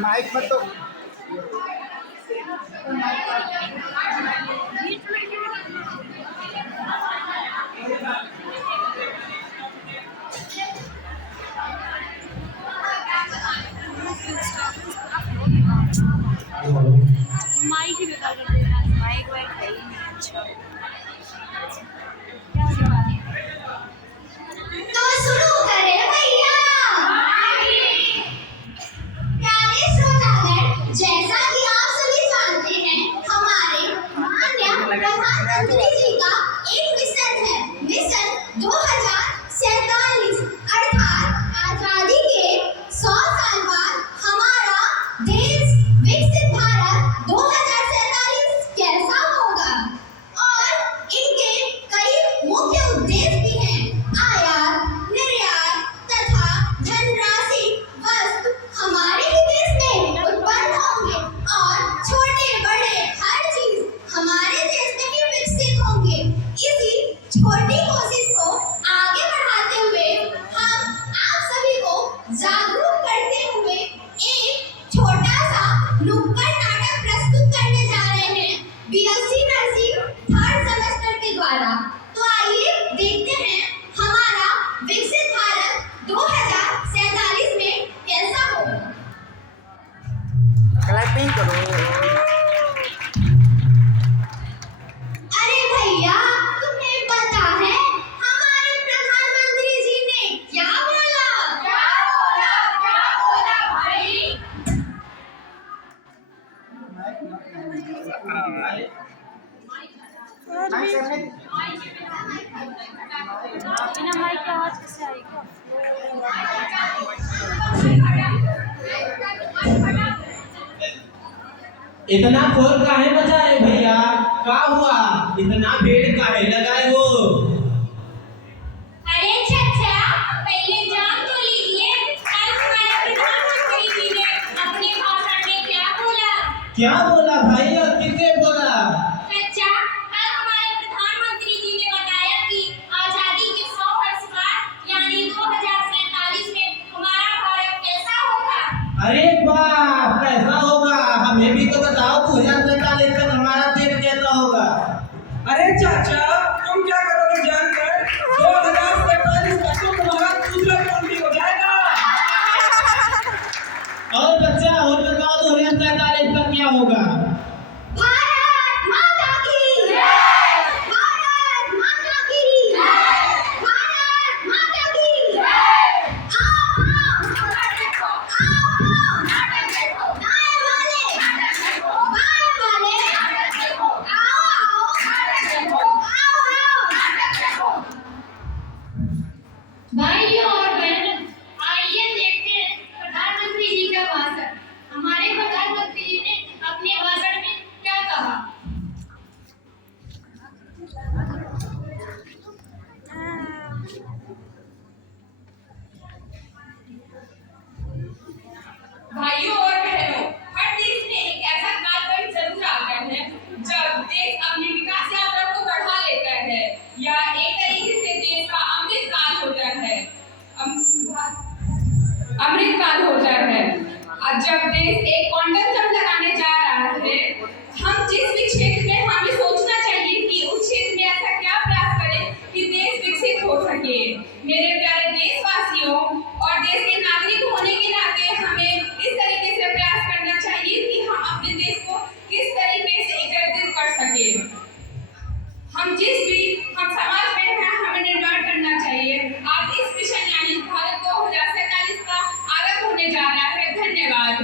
Mic मत तो mic ही बेकार कर देना। माइक वाइक है ही नहीं अच्छा। तो शुरू करें भैया। प्यारे श्रोतागण, जैसा कि आप सभी जानते हैं, हमारे माननीय प्रधानमंत्री जी का एक मिशन है, मिशन 2047, अर्थात आजादी के 100 साल बाद हमारा देश विकसित भारत 2047 कैसा होगा। और इनके कई मुख्य उद्देश्य भी हैं। आयात, निर्यात तथा धनराशि वस्तु हमारे ही देश में उत्पन्न होंगे और छोटे बड़े हर चीज हमारे देश में ही विकसित होंगे। इसी छोटी कोशिश को आगे बढ़ाते हुए हम आप सभी को जागरूक करते हुए एक छोटा सा नुक्कड़ नाटक प्रस्तुत करने जा रहे हैं बीएससी नर्सिंग थर्ड सेमेस्टर के द्वारा। तो आइए देखते हैं हमारा विकसित भारत 2047 में कैसा होगा। क्लैपिंग करो। अरे भैया, तुम्हें पता है हमारे प्रधानमंत्री जी ने क्या बोला? क्या बोला भाई? बिना माइक की आवाज कैसे आएगी? इतना फोन काहे बजा रहे भैया? क्या हुआ? इतना भीड़ काहे लगाए हो? अरे चाचा, पहले जान तो लीजिए कल हमारे प्रधानमंत्री जी ने अपने भाषण में क्या बोला। क्या बोला भाई और किसने बोला? चाचा, कल हमारे प्रधानमंत्री जी ने बताया कि आजादी के 100 वर्ष बाद यानी 2047 में हमारा भारत कैसा होगा। अरे बाप, कैसा होगा? हमें भी तो बताओ, 2047 तक हमारा देश कैसा होगा? अरे चाचा, तुम क्या करोगे जानकर? 2047 तक तो तुम्हारा दूसरा फोन भी हो जाएगा। और बच्चा और बताओ, 2047 तक क्या होगा? भारत माता की जय! भारत माता की जय! भारत माता की जय! आओ दाएं वाले, बाएं वाले, आओ। भाइयों और बहनों, आइए देखते हैं प्रधानमंत्री जी का भाषण। हमारे प्रधानमंत्री जी ने अपने भाषण में क्या कहा। भाइयों और बहनों, हर देश में एक ऐसा काल पर जरूर आता है जब देश अपनी विकास यात्रा को बढ़ा लेता है या एक तरीके से देश का अमृत काल होता है। अमृत काल होता है। अब जब देश एक क्वांटम जंप लगाने जा रहा है, हम जिस भी क्षेत्र में हमें सोचना चाहिए कि उस क्षेत्र में ऐसा क्या प्रयास करें कि देश विकसित हो सके। मेरे प्यारे देशवासियों और देश के नागरिक होने के नाते हमें इस तरीके से प्रयास करना चाहिए कि हम अपने देश को किस तरीके से एकत्रित कर सके। हम समाज में हैं, हमें निर्माण करना चाहिए। आज इस मिशन यानी भारत 2047 का आरंभ होने जा रहा है। धन्यवाद।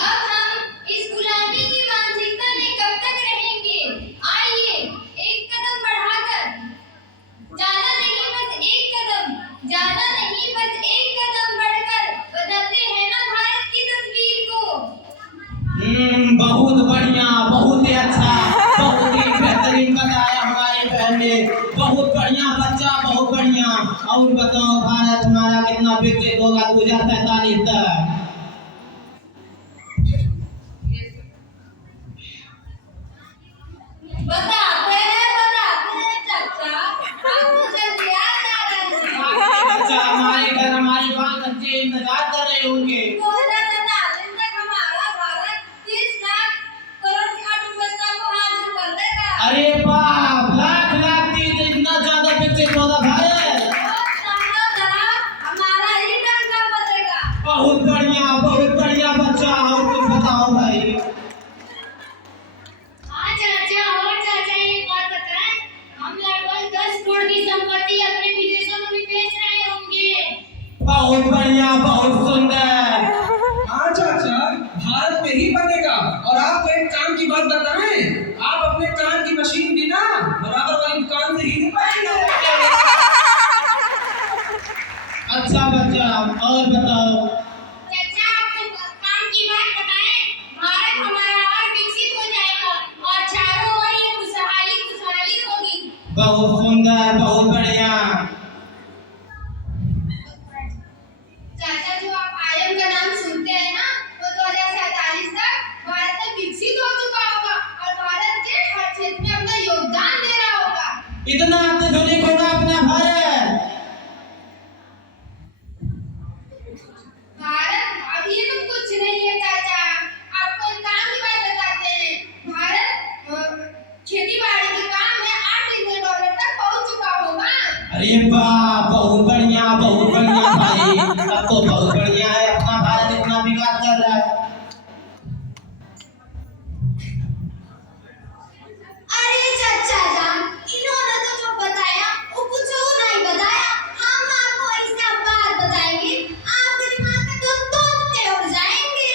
अब हम इस गुलामी की मानसिकता में कब तक रहेंगे? आइए एक कदम बढ़ाकर, ज्यादा नहीं बस एक कदम, ज्यादा नहीं बस एक कदम बढ़कर बदलते हैं ना भारत की तस्वीर को। बहुत बढ़िया, बहुत ही अच्छा, बहुत ही बेहतरीन बताया हमारे बहन ने। बहुत बढ़िया बच्चा, बहुत बढ़िया। और बताओ, भारत हमारा कितना विकसित होगा 2047 तक? बताते हैं चाचा, हम तो जल्दी के इंतजार कर रहे होंगे। 2047 तक हमारा भारत 30 लाख करोड़ की अर्थव्यवस्था को हासिल कर लेगा। अरे बाप, लाख लाख तीन इतना ज्यादा विकसित होगा भारत। हमारा ही डंका बजेगा। बहुत बढ़िया बच्चा। और कुछ बताओ भाई। हाँ चाचा, और चाचा एक बात बताएं, हम लगभग 10 करोड़ की संपत्ति अपने विदेशों में भी बेच रहे होंगे। बहुत बढ़िया, बहुत सुंदर। हाँ चाचा, भारत में ही बनेगा। और आपको एक काम की बात बताएं, आप अपने कान की मशीन भी ना बराबर वाली दुकान से ही नहीं पाएंगे। अच्छा बच्चा, और बताओ। चाचा आपको काम की बात बताएं, भारत हमारा और विकसित हो जाएगा और चारों ओर ये खुशहाली होगी। बहुत सुंदर, बहुत बढ़िया। चाचा जो आप आयन का नाम सुनते हैं ना, तो 2047 तक भारत विकसित हो चुका होगा और भारत के हर क्षेत्र में अपना योगदान दे रहा होगा। इतना अत्याधुनिक होगा अपना भारत। भारत अभी तो कुछ नहीं है चाचा, आपको एक काम की बात बताते हैं। भारत खेती बाड़ी के काम में $8 ट्रिलियन तक पहुंच चुका होगा। अरे वाह, बहुत बढ़िया भाई। अब तो बहुत बढ़िया है, अपना भारत इतना विकास कर रहा है। अरे चाचा जान, इन्होंने तो जो बताया वो कुछ और नहीं बताया। हम आपको इसका बात बताएंगे, आपके दिमाग में तो तोते उड़ जाएंगे।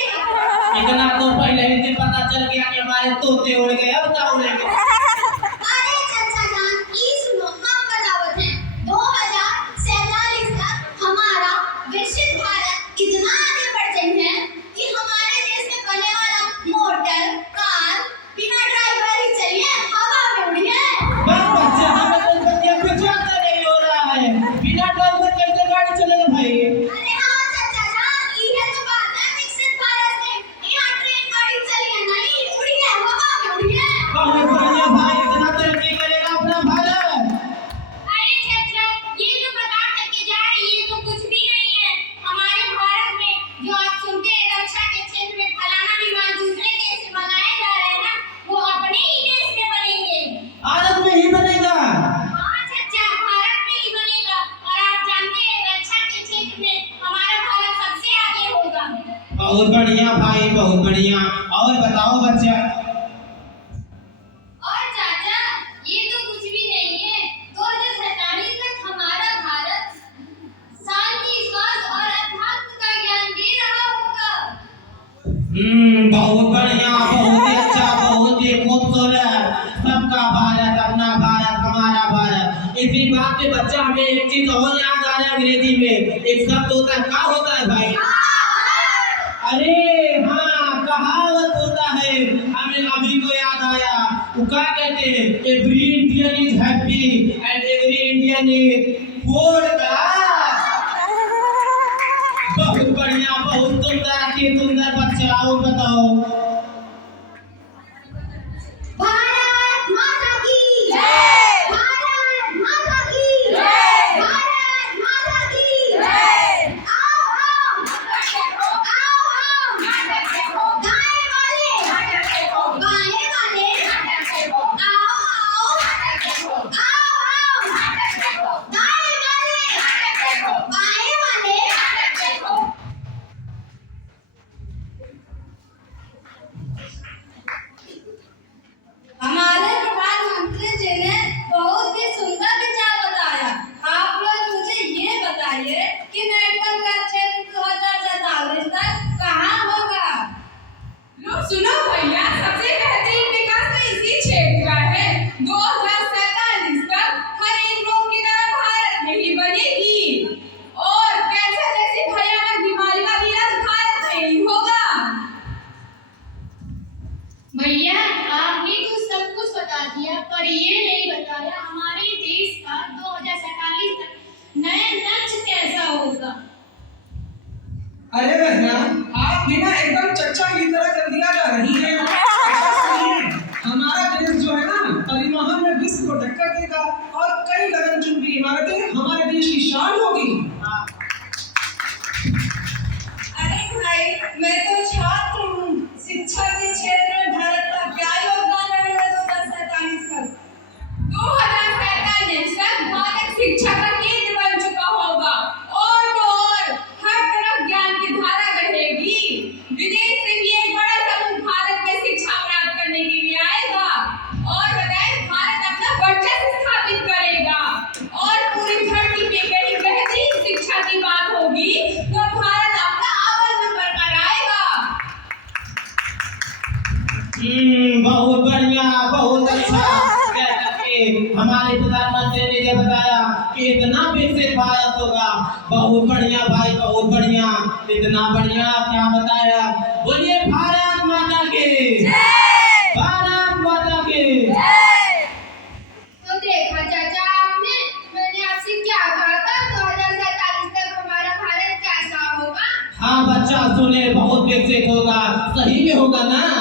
इतना तो पहले ही से पता चल गया कि हमारे तोते उड़ गए, अब क्या उड़ेंगे। अरे चाचा जान, ये सुनो, हम बतावत हैं 2047 तक हमारा विकसित भारत इतना आगे बढ़ जाए है कि हमारे देश में बनने वाला मोटर कार बिना ड्राइवर ही चलिए हवा में उड़िए। बस बच्चा, हमें तो बच्चे विश्वास नहीं हो रहा है। बिना ड्राइवर कैसे गाड़ी चलेगा भाई। अरे हाँ चाचा जान, ये तो बात है विकसित भारत में। यहाँ ट्रेन गाड़ी चलिए नहीं, उड़िए हवा में उड़िए। बहुत बढ़िया भाई, इतना तरक्की करेगा अपना भारत। अरे चाचा, ये जो बता करके जा रही है तो कुछ भी नहीं है। हमारे भारत में जो आप सुनते हैं रक्षा के क्षेत्र में फलाना विमान दूसरे देश से मंगाए जा रहे हैं ना, वो अपने ही देश में बनेंगे। भारत में ही बनेगा। हाँ चाचा, भारत में ही बनेगा। और आप जानते हैं रक्षा के क्षेत्र में हमारा भारत सबसे आगे होगा। बहुत बढ़िया भाई, बहुत बढ़िया। और बताओ बच्चा। और चाचा, ये तो कुछ भी नहीं है। 2047 तक हमारा भारत शांति, स्वास्थ्य और अध्यात्म का ज्ञान दे रहा होगा। बहुत बढ़िया, बहुत ही अच्छा, बहुत ही खूबसूरत। सबका भारत, अपना भारत, हमारा भारत। इसी बात पे बच्चा हमें एक चीज और याद आ रहा है, अंग्रेजी में एक शब्द होता है। क्या होता है भाई। अरे हाँ, कहावत होता है, हमें अभी को याद आया। वो क्या कहते हैं, every Indian is happy and every Indian is poor. बहुत बढ़िया, बहुत सुंदर बच्चा। और बताओ। भारत माता की जय। भारत माता की जय। भारत माता की जय। आओ आओ गाय वाले, बाएं वाले, आओ आओ गाय वाले, बाएं वाले। हमारे प्रधानमंत्री जी ने बहुत ही सुंदर विचार बताया। आप लोग मुझे ये बताइए कि मेडिकल का क्षेत्र 2047 तक कहाँ होगा। लो सुनो भैया, सबसे बेहतरीन विकास तो इसी क्षेत्र का है। 2047 तक हर एक रोग की दवा भारत में ही बनेगी और कैंसर जैसी भयानक बीमारी का इलाज भारत में ही होगा। भैया आपने तो सब कुछ बता दिया, पर ये नहीं बताया हमारे देश का 2047 तक नया लक्ष्य कैसा होगा। अरे बहना, आप भी ना एकदम चच्चा की तरह जल्दियां जा रही हैं। ऐसा सुनिए, हमारा देश जो है ना, परिवहन में विश्व को टक्कर देगा और कई गगनचुंबी इमारतें हमारे देश की शान होगी। प्रधानमंत्री ने ये बताया कि इतना विकसित भारत होगा। बहुत बढ़िया भाई, बहुत बढ़िया, इतना बढ़िया क्या बताया। बोलिए भारत माता की, भारत माता की। तो देखा चाचा आपने, मैंने आपसे क्या कहा था 2047 तक हमारा भारत कैसा होगा। हाँ बच्चा सुने, बहुत विकसित होगा। सही में होगा ना।